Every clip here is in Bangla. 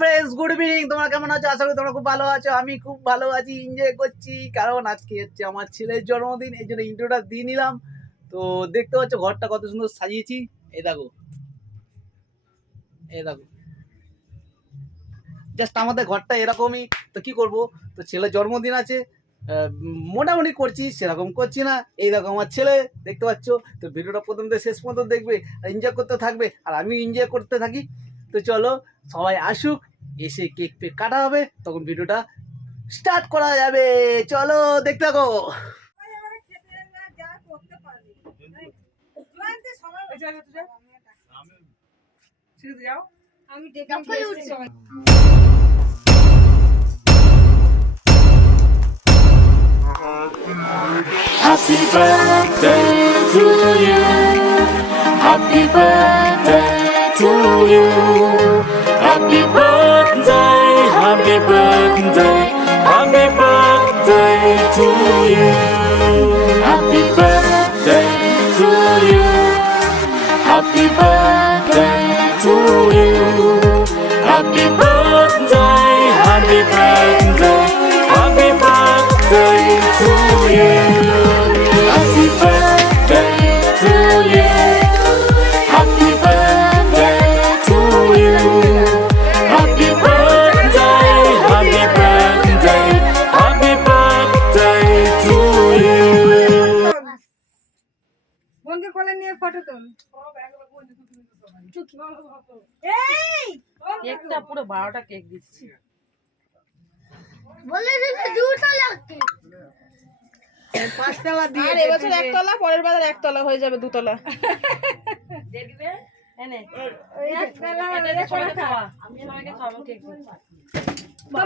Friends, good evening. তোমরা কেমন আছো? আশা করি তোমরা খুব ভালো আছো। আমি খুব ভালো আছি, এনজয় করছি, কারণ আজকে হচ্ছে আমার ছেলের জন্মদিন, এই জন্য ইন্ট্রোটা দিয়ে নিলাম। তো দেখতে পাচ্ছ ঘরটা কত সুন্দর সাজিয়েছি। এই দেখো, এই দেখো, জাস্ট আমাদের ঘরটা এরকমই। তো কি করব, তো ছেলের জন্মদিন আছে, মোটামুটি করছি, সেরকম করছি না। এই দেখো আমার ছেলে, দেখতে পাচ্ছ। তো ভিডিওটা প্রথম থেকে শেষ পর্যন্ত দেখবে, এনজয় করতে থাকবে, আর আমি এনজয় করতে থাকি। তো চলো সবাই আসুক, এসে কেক পেক কাটা হবে, তখন ভিডিওটা স্টার্ট করা যাবে। চলো দেখতে থাকো। Happy birthday to you. Happy birthday to you. Happy birthday, happy birthday, happy birthday to you. Happy birthday to you. Happy birthday to you. Happy birthday, happy birthday, happy birthday to you. Happy birthday to you. Happy birthday to you. Happy birthday, happy birthday, happy birthday to you. বোনকে কোলে নিয়ে ফটো তোল। এই কেকটা পুরো 12টা কেক দিচ্ছি। বলে দিলে দুটো লাগবে। পাঁচতলা দিয়ে আর এবছর একতলা, পরের বার একতলা হয়ে যাবে, দুতলা। দেখবে এনে এটা সবাইকে খাওয়া, আমি সবাইকে খাওয়াবো কেক দিচ্ছি।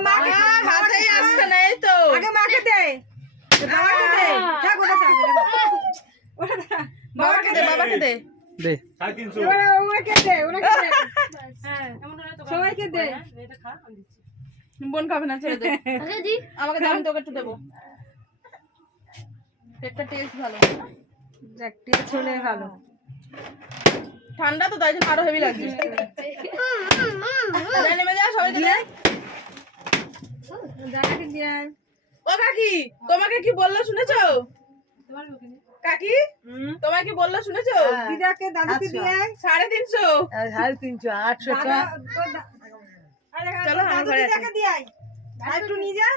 মাকে হাতেই আসছে না, এই তো আগে মাকে দে। বাবাকে দে। থাক ওটা থাক। ওটা থাক। বাবাকে দে, বাবাকে দে। দে। এবারে ওনাকে দে, ওনাকে দে। হ্যাঁ সবাইকে দে। এটা খা, আমি দিচ্ছি। বোন খাবে না, ছেড়ে দে। আগে দি। আমাকে দে, আমি তোকে একটু দেবো। কেকটা টেস্ট ভালো। দেখ টিয়ে চলে ভালো। ঠান্ডা তো, তাই জন্য আরো হেভি লাগছে। যা নেমে যা, সবাইকে দে। জানাকে দিয়ে ও কাকি, তোমাকে কি বললো শুনেছো? কাকি তোমাকে কি বললো শুনেছো? দিদাকে দাদুকে দিয়ে 350। 350, 800 দাদা টাকা। আরে চলো, আমার ঘরে আছে। দিদাকে দিয়ে আয়। আর একটু নিয়ে যা।